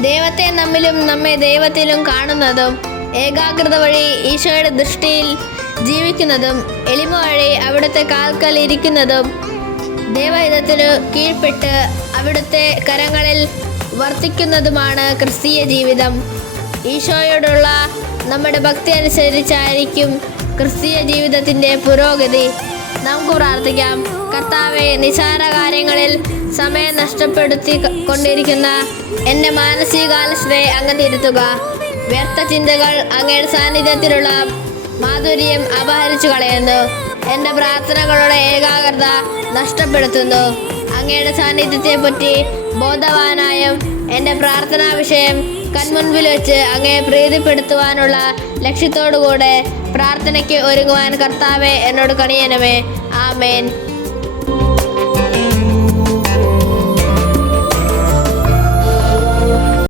ദൈവത്തെ നമ്മിലും നമ്മെ ദൈവത്തിലും കാണുന്നതും, ഏകാഗ്രത വഴി ഈശോയുടെ ദൃഷ്ടിയിൽ ജീവിക്കുന്നതും, എളിമ വഴി അവിടുത്തെ കാൽക്കൽ ഇരിക്കുന്നതും, ദൈവഹിതത്തിനു കീഴ്പ്പെട്ട് അവിടുത്തെ കരങ്ങളിൽ വർത്തിക്കുന്നതുമാണ് ക്രിസ്തീയ ജീവിതം. ഈശോയോടുള്ള നമ്മുടെ ഭക്തി അനുസരിച്ചായിരിക്കും ക്രിസ്തീയ ജീവിതത്തിൻ്റെ പുരോഗതി. നമുക്ക് പ്രാർത്ഥിക്കാം. കർത്താവെ, നിസാര കാര്യങ്ങളിൽ സമയം നഷ്ടപ്പെടുത്തി കൊണ്ടിരിക്കുന്ന എൻ്റെ മാനസികാലസതയെ അങ്ങ് തിരുത്തുക. വ്യർത്ഥ ചിന്തകൾ അങ്ങയുടെ സാന്നിധ്യത്തിലുള്ള മാധുര്യം അപഹരിച്ചു കളയുന്നു. എൻ്റെ പ്രാർത്ഥനകളുടെ ഏകാഗ്രത നഷ്ടപ്പെടുത്തുന്നു. അങ്ങയുടെ സാന്നിധ്യത്തെപ്പറ്റി ബോധവാനായും എൻ്റെ പ്രാർത്ഥനാ വിഷയം കൺമുൻപിൽ വെച്ച് അങ്ങയെ പ്രീതിപ്പെടുത്തുവാനുള്ള ലക്ഷ്യത്തോടുകൂടെ പ്രാർത്ഥനയ്ക്ക് ഒരുങ്ങുവാൻ കർത്താവെ എന്നോട് കണിയണമേ. ആമേൻ.